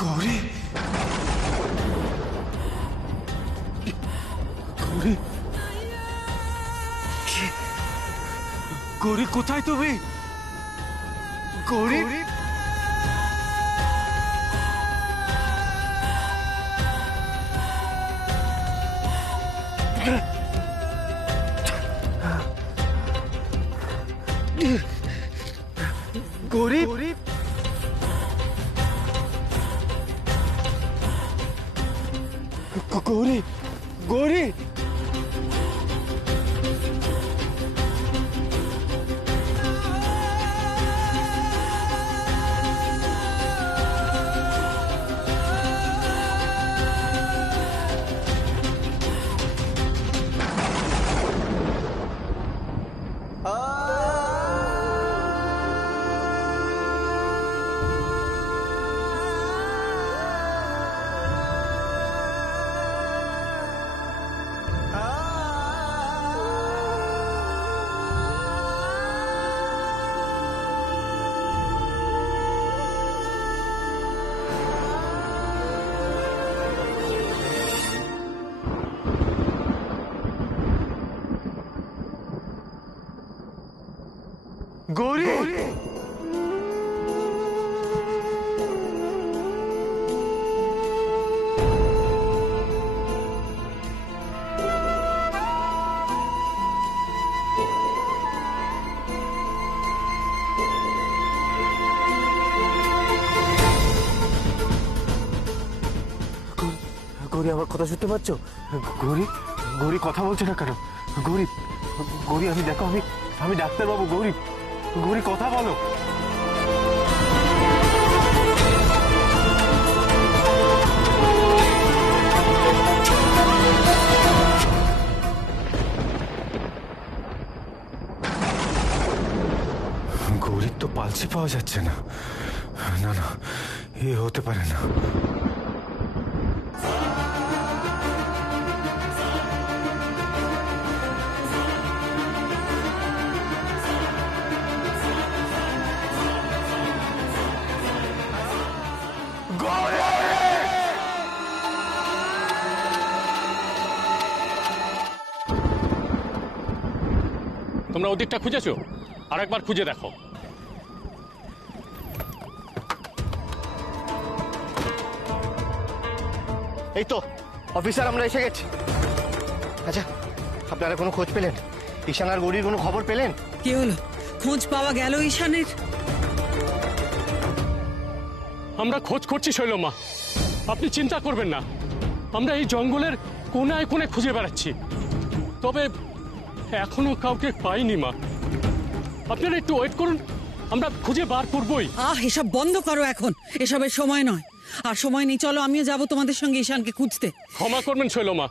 গৌরী, গৌরী, গৌরী কোথায় তুমি? গৌরী, গৌরী, গৌরী, গৌরী, গৌরী, গৌরী আমার কথা শুনতে পাচ্ছ? গৌরী, গৌরী কথা বলছে না কেন? গৌরী, গৌরী আমি দেখো, আমি ডাক্তারবাবু। গৌরী, গৌরী কথা বলো। গৌরীর তো পালসি পাওয়া যাচ্ছে না। না না, এ হতে পারে না। তোমরা ওদিকটা খুঁজেছো? আর একবার খুঁজে দেখো। এই তো অফিসার, আমরা এসে গেছি। আচ্ছা, আপনারা কোনো খোঁজ পেলেন? ঈশান আর গৌরীর কোনো খবর পেলেন? কি হলো? খোঁজ পাওয়া গেল ঈশানের? আমরা খোঁজ করছি শৈলমা, আপনি চিন্তা করবেন না। আমরা এই জঙ্গলের কোনায় কোণে খুঁজে বেড়াচ্ছি, তবে এখনো কাউকে পাইনি মা। আপনারা একটু ওয়েট করুন, আমরা খুঁজে বার করবই। এসব বন্ধ করো এখন, এসবের সময় নয়। আর সময় নেই, চলো আমিও যাবো তোমাদের সঙ্গে ঈশানকে খুঁজতে। ক্ষমা করবেন শৈলমা,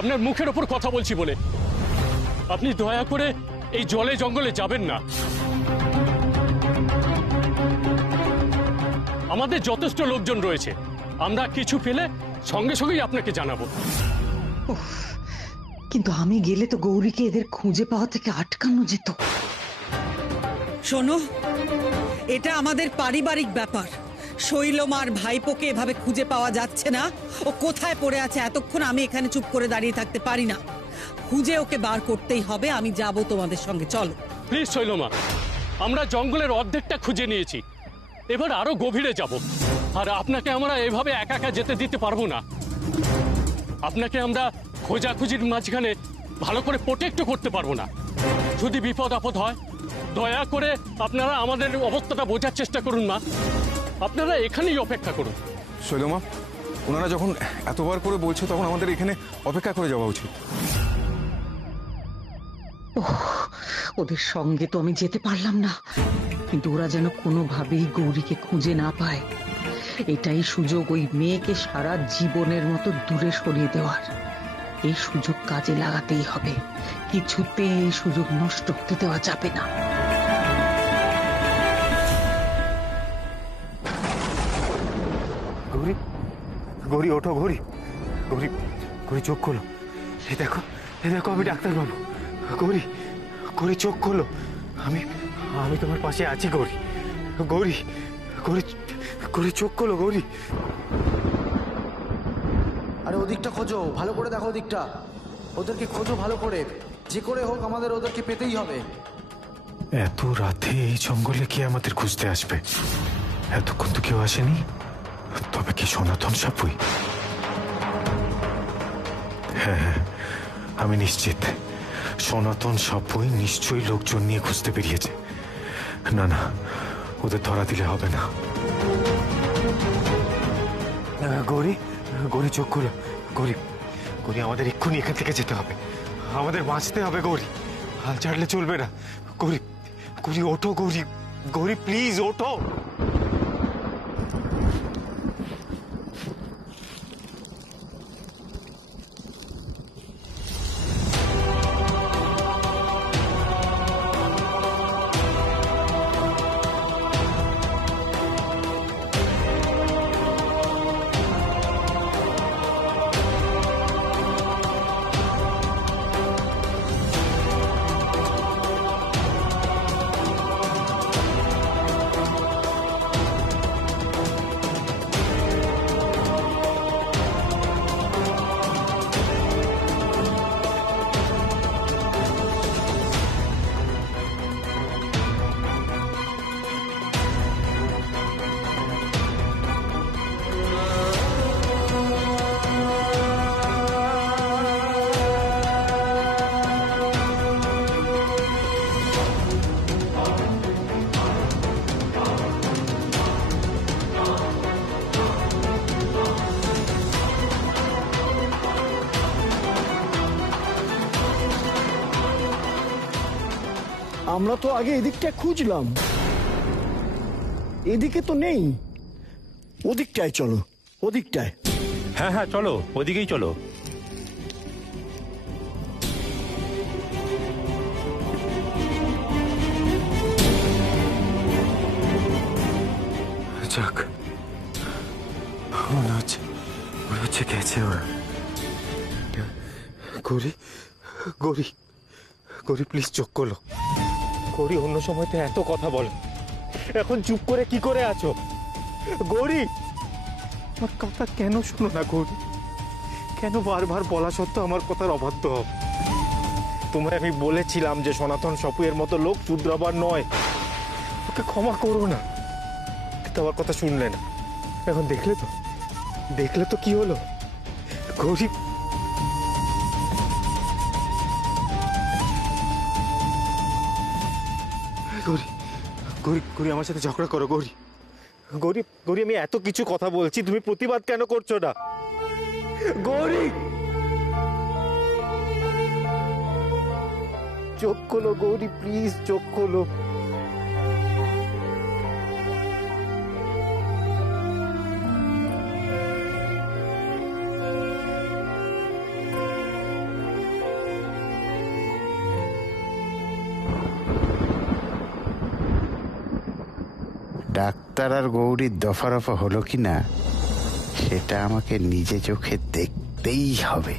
আপনার মুখের ওপর কথা বলছি বলে। আপনি দয়া করে এই জলে জঙ্গলে যাবেন না। আমাদের যথেষ্ট লোকজন রয়েছে, আমরা কিছু পেলে সঙ্গে সঙ্গেই আপনাকে জানাবো। কিন্তু আমি গেলে তো গৌরীকে এদের খুঁজে পাওয়া থেকে আটকানো যেত। শোনো, এটা আমাদের পারিবারিক ব্যাপার। শৈলমার ভাইপোকে এভাবে খুঁজে পাওয়া যাচ্ছে না। ও কোথায় পড়ে আছে এতক্ষণ আমি এখানে চুপ করে দাঁড়িয়ে থাকতে পারি না। খুঁজে ওকে বার করতেই হবে। আমি যাব তোমাদের সঙ্গে, চলো। প্লিজ শৈলমা, আমরা জঙ্গলের অর্ধেকটা খুঁজে নিয়েছি, এবার আরো গভীরে যাব। আর আপনাকে আমরা এভাবে একা একা যেতে দিতে পারবো না। আপনাকে আমরা খোঁজাখুঁজির মাঝখানে ভালো করে প্রোটেক্টও করতে পারবো না। যদি বিপদ আপদ হয়, দয়া করে আপনারা আমাদের অবস্থাটা বোঝার চেষ্টা করুন মা। আপনারা এখানেই অপেক্ষা করুন। শৈলমা, ওনারা যখন এতবার করে বলছে তখন আমাদের এখানে অপেক্ষা করে যাওয়া উচিত। ওদের সঙ্গে তো আমি যেতে পারলাম না, কিন্তু ওরা যেন কোনোভাবেই গৌরীকে খুঁজে না পায়। এটাই সুযোগ ওই মেয়েকে সারা জীবনের মতো দূরে সরিয়ে দেওয়ার। এই সুযোগ কাজে লাগাতেই হবে, কিছুতে এই সুযোগ নষ্ট হতে দেওয়া যাবে না। গৌরী, গৌরী ওঠো গৌরী, গৌরী, গৌরী চোখ খোলো। এই দেখো আমি ডাক্তারবাবু। গৌরী, গৌরী চোখ খোলো, আমি আমি তোমার পাশে আছি গৌরী। গৌরী, গৌরী, গৌরী চোখ খোলো গৌরী। আরে ওদিকটা খোঁজো, ভালো করে দেখো ওদিকটা, ওদেরকে খোঁজো ভালো করে, যে করে হোক আমাদের ওদেরকে পেতেই হবে। এত রাতে এই জঙ্গলে কে আমাদের খুঁজতে আসবে? এতক্ষণ তো কেউ আসেনি। তবে কি সনাতন সাপুই? হ্যাঁ, আমি নিশ্চিত সনাতন সাপুই নিশ্চয়ই লোকজন নিয়ে খুঁজতে বেরিয়েছে। না না, ওদের ধরা দিলে হবে না। গৌরী, গৌরী চোখ খোলো। গৌরী, গৌরী আমাদের এক্ষুনি এখান থেকে যেতে হবে, আমাদের বাঁচতে হবে গৌরী, হাল ছাড়লে চলবে না। গৌরী, গৌরী ওঠো গৌরী, গৌরী প্লিজ ওঠো। আমরা তো আগে এদিকটা খুঁজলাম, এদিকে তো নেই। ওদিকটায় চলো, ওদিকটায়। হ্যাঁ হ্যাঁ চলো, ওদিকেই চলো। যাক, মনে হচ্ছে গেছে ওরা। গৌরী, গৌরী, গৌরী প্লিজ চোখ খোলো। গৌরী অন্য সময় তো এত কথা বলো, এখন চুপ করে কি করে আছো? গৌরী, আমার কথা কেন শোনো না গৌরী? কেন বারবার বলা সত্ত্বেও আমার কথার অবাধ্য হও? তোমায় আমি বলেছিলাম যে সনাতন সাপুয়ের মতো লোক শুধরাবার নয়, ওকে ক্ষমা করো না, কিন্তু আমার কথা শুনলে না। এখন দেখলে তো কি হলো গৌরী? গৌরী, গৌরী, গৌরী আমার সাথে ঝগড়া করো গৌরী। গৌরী, গৌরী আমি এত কিছু কথা বলছি, তুমি প্রতিবাদ কেন করছো না? গৌরী, চোখ খোলো গৌরী, প্লিজ চোখ খোলো। ডাক্তার আর গৌরীর দফারফা হলো কিনা সেটা আমাকে নিজে চোখে দেখতেই হবে।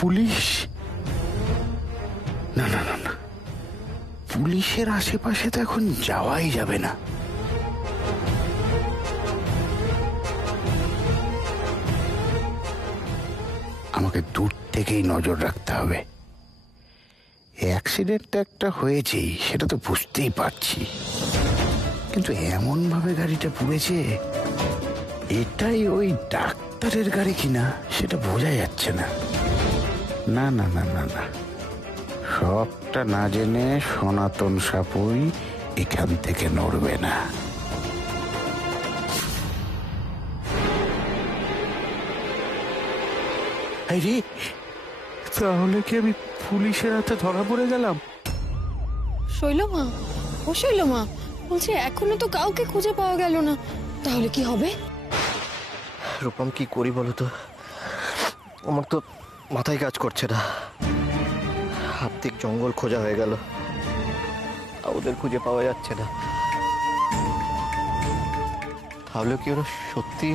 পুলিশ? না না না না, পুলিশের আশেপাশে তো এখন যাওয়াই যাবে না। আমাকে দূর থেকেই নজর রাখতে হবে। অ্যাক্সিডেন্ট তো একটা হয়েছেই, সেটা তো বুঝতেই পারছি, কিন্তু এমন ভাবে গাড়িটা পুড়েছে, এটাই ওই ডাক্তারের গাড়ি কিনা সেটা বোঝা যাচ্ছে না। না না না না না, সবটা না জেনে সনাতন সাপুই এখান থেকে নড়বে না। আরে, তাহলে কি আমি পুলিশের হাতে ধরা পড়ে গেলাম? শৈলমা, ও শৈলমা, বলছি এখনো তো কাউকে খুঁজে পাওয়া গেল না, তাহলে কি হবে? রূপম কি করি বলো তো? আমার তো মাথায় কাজ করছে না। হাতিক জঙ্গল খোঁজা হয়ে গেল, ওদের খুঁজে পাওয়া যাচ্ছে না। তাহলে কি ওরা সত্যি?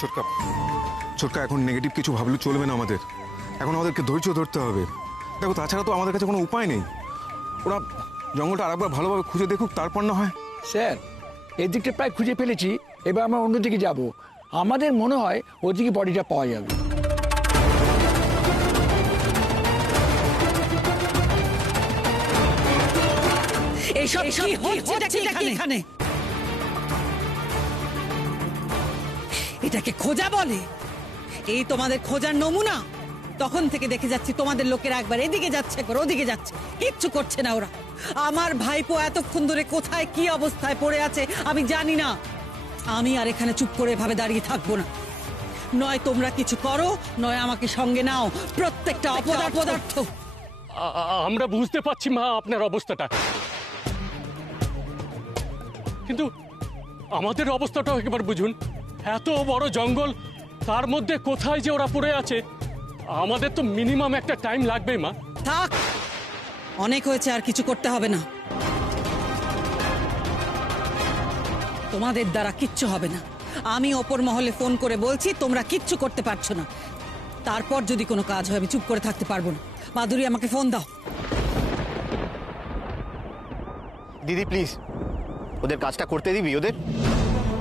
ছোটকা ছোটকা, এখন নেগেটিভ কিছু ভাবলে চলবে না আমাদের। এখন আমাদেরকে ধৈর্য ধরতে হবে। দেখো, তাছাড়া তো আমাদের কাছে কোনো উপায় নেই। ওরা জঙ্গলটা আরেকবার ভালোভাবে খুঁজে দেখুক, তারপর না হয়। স্যার, এদিকটা প্রায় খুঁজে ফেলেছি, এবার আমরা অন্যদিকে যাব। আমাদের মনে হয় ওদিকে বডিটা পাওয়া যাবে। এসব কি হচ্ছেটা কি এখানে? এটাকে খোঁজা বলে? এই তোমাদের খোঁজার নমুনা? তখন থেকে দেখে যাচ্ছি তোমাদের লোকেরা একবার এদিকে যাচ্ছে, একবার ওদিকে যাচ্ছে, কিচ্ছু করছে না ওরা। আমার ভাইপো এতক্ষণ ধরে কোথায় কি অবস্থায় পড়ে আছে আমি জানি না। আমি আর এখানে চুপ করে এভাবে দাঁড়িয়ে থাকবো না। নয় তোমরা কিছু করো, নয় আমাকে সঙ্গে নাও। প্রত্যেকটা অপদার্থ। আমরা বুঝতে পারছি মা আপনার অবস্থাটা, কিন্তু আমাদের অবস্থাটাও একবার বুঝুন। এত বড় জঙ্গল, তার মধ্যে কোথায় যে ওরা পড়ে আছে, আমাদের তো মিনিমাম একটা টাইম লাগবে মা। থাক, অনেক হয়েছে, আর কিছু করতে হবে না। তোমাদের দ্বারা কিচ্ছু হবে না। আমি ওপর মহলে ফোন করে বলছি তোমরা কিচ্ছু করতে পারছো না। তারপর যদি কোনো কাজ হয় আমি চুপ করে থাকতে পারবো না। মাধুরী, আমাকে ফোন দাও। দিদি প্লিজ, ওদের কাজটা করতে দিবি। ওদের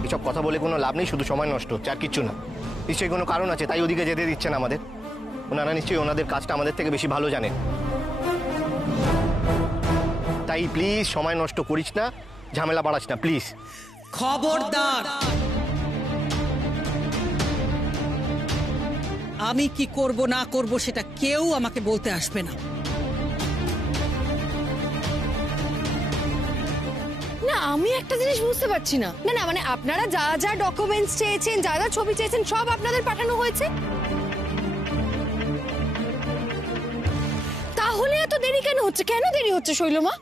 এসব কথা বলে কোনো লাভ নেই, শুধু সময় নষ্ট হচ্ছে, আর কিচ্ছু না। নিশ্চয়ই কোনো কারণ আছে, তাই ওদিকে যেতে দিচ্ছে না আমাদের। ওনারা নিশ্চয়ই ওনাদের কাজটা আমাদের থেকে বেশি ভালো জানেন। তাই প্লিজ সময় নষ্ট করিস না, ঝামেলা বাড়াস না, প্লিজ। খবরদার, আমি কি করব না করব সেটা কেউ আমাকে বলতে আসবে না। না, আমি একটা জিনিস বুঝতে পারছি না। না না, মানে আপনারা যা যা ডকুমেন্টস চেয়েছেন, যা যা ছবি চেয়েছেন, সব আপনাদের পাঠানো হয়েছে, তাহলে এত দেরি কেন হচ্ছে? কেন দেরি হচ্ছে শৈলমা?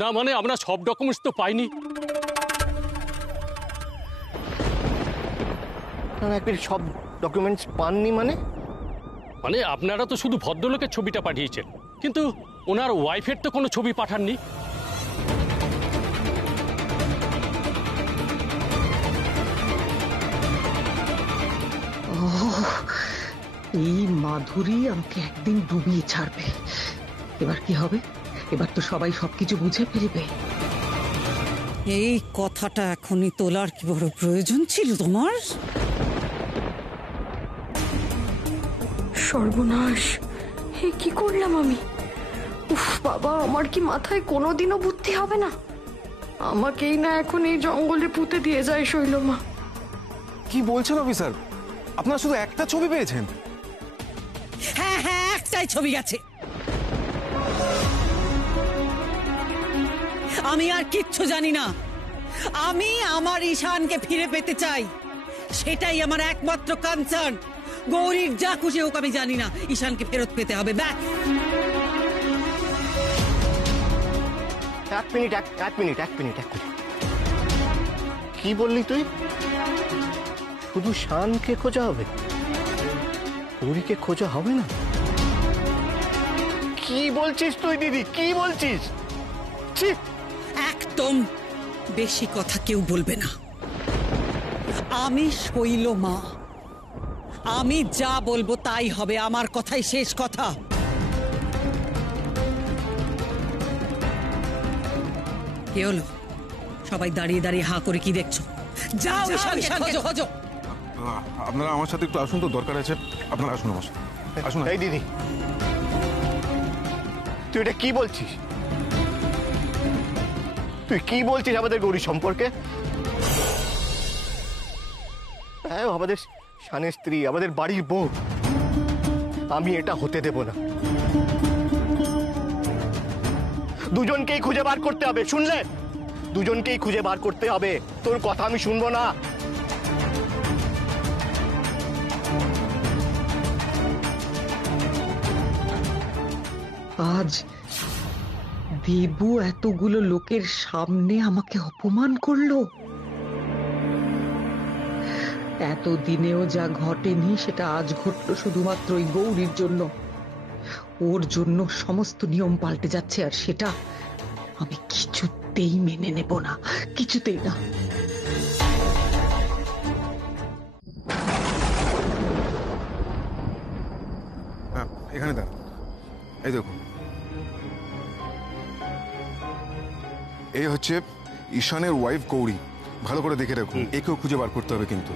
না মানে আমরা সব ডকুমেন্টস তো পাইনি। সব ডকুমেন্টস পাননি মানে? মানে আপনারা তো শুধু ভদ্রলোকের ছবিটা পাঠিয়েছেন, কিন্তু ওনার ওয়াইফের তো কোনো ছবি পাঠাননি। এই মাধুরী আমাকে একদিন ডুবিয়ে ছাড়বে। এবার কি হবে? এবার তো সবাই সবকিছু বুঝে ফেলবে। এই কথাটা এখনই তোলার কি বড় প্রয়োজন ছিল তোমার? সর্বনাশ, হে কি করলাম আমি? উফ বাবা, আমার কি মাথায় কোনোদিনও বুদ্ধি হবে না? আমাকেই না এখন এই জঙ্গলে পুঁতে দিয়ে যায় শৈলমা। কি বলছেন অফিসার? আপনারা শুধু একটা ছবি পেয়েছেন? হ্যাঁ হ্যাঁ, একটাই ছবি গেছে। আমি আর কিচ্ছু জানি না। আমি আমার ঈশানকে ফিরে পেতে চাই, সেটাই আমার একমাত্র কনসার্ন। গৌরীর যা খুশি হোক আমি জানি না, ঈশানকে ফেরত পেতে হবে, ব্যাস। এক মিনিট। কি বললি তুই? শুধু শানকে খোঁজা হবে, গৌরীকে খোঁজা হবে না? কি বলছিস তুই দিদি, কি বলছিস? একদম বেশি কথা কেউ বলবে না। আমি শৈলমা, আমি যা বলবো তাই হবে, আমার কথাই শেষ কথা। কি হলো? সবাই দাঁড়িয়ে দাঁড়িয়ে হাঁ করে কি দেখছো? যাও ঈশানকে খোঁজো। আপনারা আমার সাথে একটু আসুন তো, দরকার আছে। আপনারা আসুন আমার সাথে, আসুন। এই দিদি, তুই এটা কি বলছিস? তুই কি বলছিস আমাদের গৌরী সম্পর্কে? হ্যাঁ, আমাদের শানের স্ত্রী, আমাদের বাড়ির বউ। আমি এটা হতে দেব না। দুজনকেই খুঁজে বার করতে হবে, শুনলে? দুজনকেই খুঁজে বার করতে হবে। তোর কথা আমি শুনবো না। আজ দেবু এতগুলো লোকের সামনে আমাকে অপমান করলো। এতদিনেও যা ঘটেনি সেটা আজ ঘটলো শুধুমাত্র ওই গৌরীর জন্য। ওর জন্য সমস্ত নিয়ম পাল্টে যাচ্ছে, আর সেটা আমি কিছুতেই মেনে নেব না, কিছুতেই না। হ্যাঁ, এখানে দাঁড়ান। এই দেখুন, এই হচ্ছে ঈশানের ওয়াইফ গৌরী। ভালো করে দেখে রাখুন, একেও খুঁজে বার করতে হবে কিন্তু।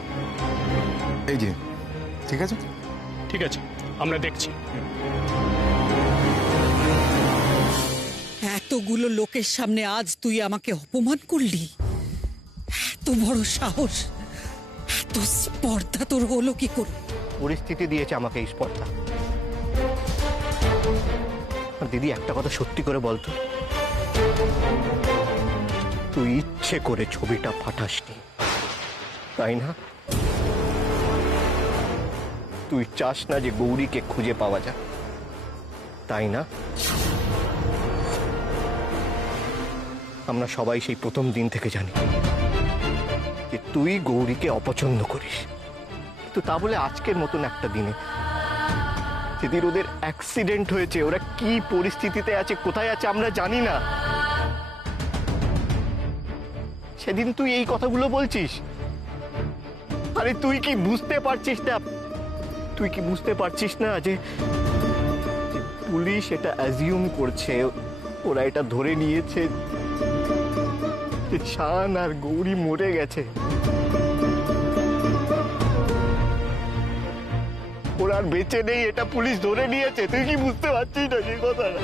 এই যে, ঠিক আছে? ঠিক আছে, আমরা দেখছি। এতগুলো লোকের সামনে আজ তুই আমাকে অপমান করলি? এত বড় সাহস, এত স্পর্ধা তোর হলো কি করে? পরিস্থিতি দিয়েছে আমাকে এই স্পর্ধা। দিদি, একটা কথা সত্যি করে বলতো, তুই ইচ্ছে করে ছবিটা ফাটাসনি, তাই না? তুই চাস না যে গৌরীকে খুঁজে পাওয়া যায়, তাই না? আমরা সবাই সেই প্রথম দিন থেকে জানি যে তুই গৌরীকে অপছন্দ করিস, কিন্তু তা বলে আজকের মতন একটা দিনে, যেদিন ওদের অ্যাক্সিডেন্ট হয়েছে, ওরা কি পরিস্থিতিতে আছে, কোথায় আছে আমরা জানি না, সেদিন তুই এই কথাগুলো বলছিস? আরে তুই কি বুঝতে পারছিস না? তুই কি বুঝতে পারছিস না যে পুলিশ এটা অ্যাজিউম করছে, ওরা এটা ধরে নিয়েছে যে শান আর গৌরী মরে গেছে, ওরা আর বেঁচে নেই, এটা পুলিশ ধরে নিয়েছে। তুই কি বুঝতে পারছিস না সেই কথাটা?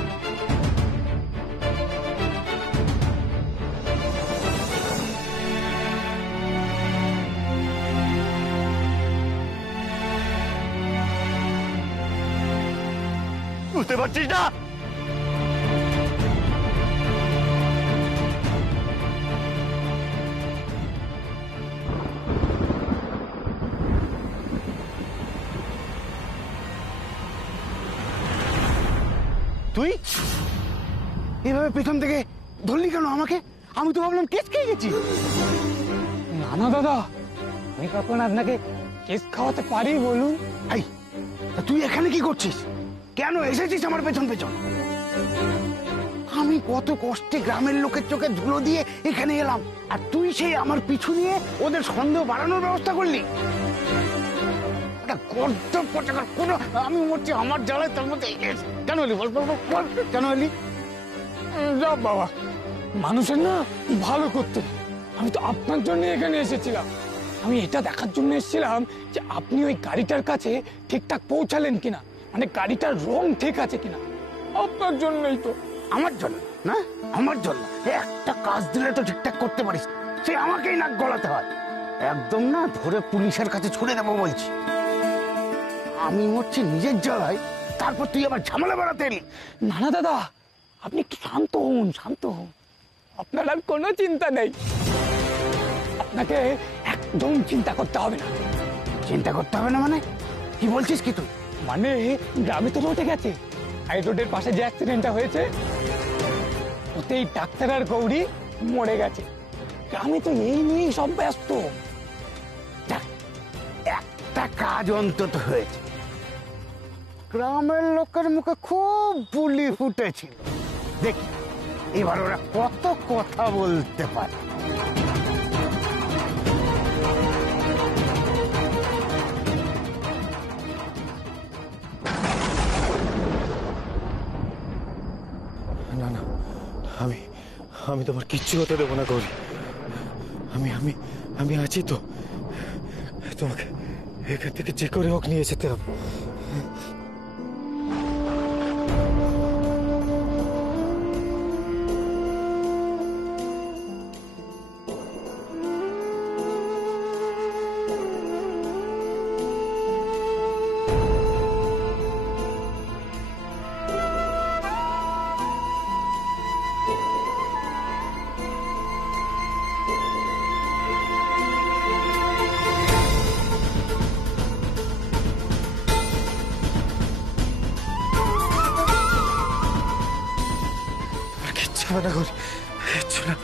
বুঝতে পারছিস না? তুই এভাবে পেছন থেকে ধরলি কেন আমাকে? আমি তো ভাবলাম কেস খেয়ে গেছি। না না দাদা, আমি কখন আপনাকে কেস খাওয়াতে পারি বলুন? এই, তা তুই এখানে কি করছিস? কেন এসেছিস আমার পেছন পেছন? আমি কত কষ্টে গ্রামের লোকের চোখে ধুলো দিয়ে এখানে এলাম, আর তুই সেই আমার পিছু নিয়ে ওদের সন্দেহ বাড়ানোর ব্যবস্থা করলি। আমি মরছি আমার জ্বালায়, তার মধ্যে কেন এলি? বল বল বল, কেন এলি? বাবা, মানুষের না ভালো করতে, আমি তো আপনার জন্য এখানে এসেছিলাম। আমি এটা দেখার জন্য এসেছিলাম যে আপনি ওই গাড়িটার কাছে ঠিকঠাক পৌঁছালেন কিনা, মানে গাড়িটার রং ঠিক আছে কিনা। আপনার জন্যই তো। আমার জন্য না? আমার জন্য একটা কাজ দিলে তো ঠিকঠাক করতে পারিস, সে আমাকেই নাক গলাতে হয়। একদম না ধরে পুলিশের কাছে ছুড়ে দেবো বলছি। আমি মরছি নিজের জ্বালায়, তারপর তুই আবার ঝামেলা বাড়াতে এলি। না না দাদা, আপনি একটু শান্ত হন, শান্ত হন। আপনার আর কোনো চিন্তা নেই, আপনাকে একদম চিন্তা করতে হবে না। চিন্তা করতে হবে না মানে? কি বলছিস কি তুই? মানে গ্রামে তো রোডে গেছে, এই রোডের পাশে যে অ্যাক্সিডেন্টটা হয়েছে, ওতেই ডাক্তার আর গৌরী মরে গেছে। গ্রামে তো এই নিয়েই সব ব্যস্ত। একটা কাজ অন্তত হয়েছে, গ্রামের লোকের মুখে খুব বুলি ফুটেছিল। দেখি এবার ওরা কত কথা বলতে পারে। না না, আমি আমি তোমার কিচ্ছু হতে দেবো না গৌরী। আমি আমি আমি আছি তো, তোমাকে এখান থেকে যে করে হোক নিয়ে যেতে হবে। কিচ্ছু না গৌরী, কিচ্ছু না।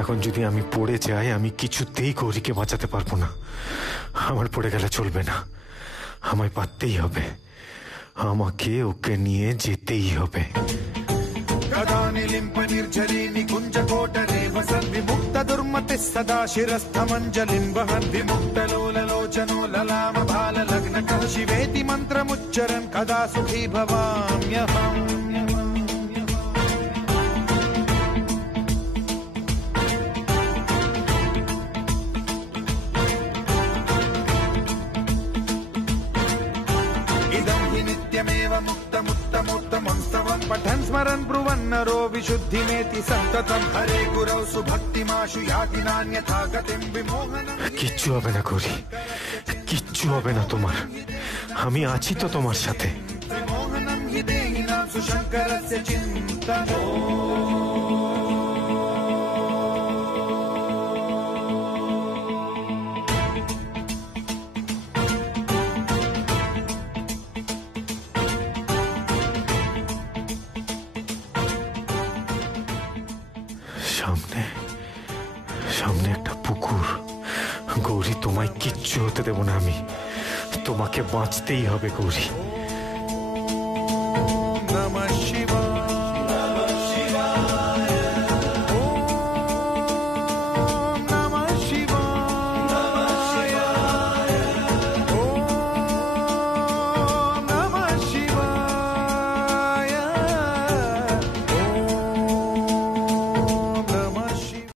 এখন যদি আমি পড়ে যাই, আমি কিছুতেই গৌরীকে বাঁচাতে পারবো না। আমার পড়ে গেলে চলবে না, আমায় পারতেই হবে, আমাকে ওকে নিয়ে যেতেই হবে। कदानिलिम्प निर्झरी निकुञ्ज कोटरे वसन् विमुक्त दुर्मतिः सदा शिरस्थमञ्जलिं वहन् विमुक्तलोललोचनो ललाम भाल लग्नकः शिवेति मन्त्रमुच्चरन् कदा सुखी भवाम्यहम्। नित्यमेव मुक्तमुत्तमोत्तमं स्तवं पठन् स्मरन् ब्रुवन् नरो विशुद्धिमेति सन्ततं हरे गुरौ सुभक्तिमाशु याति नान्यथा गतिं विमोहनं। কিচ্ছু হবে না গৌরী, কিচ্ছু হবে না তোমার, আমি আছি তো তোমার সাথে। विमोहनं हि देहिनां सुशङ्करस्य चिन्तनो। সামনে সামনে একটা পুকুর। গৌরী, তোমায় কিচ্ছু হতে দেব না আমি, তোমাকে বাঁচতেই হবে গৌরী।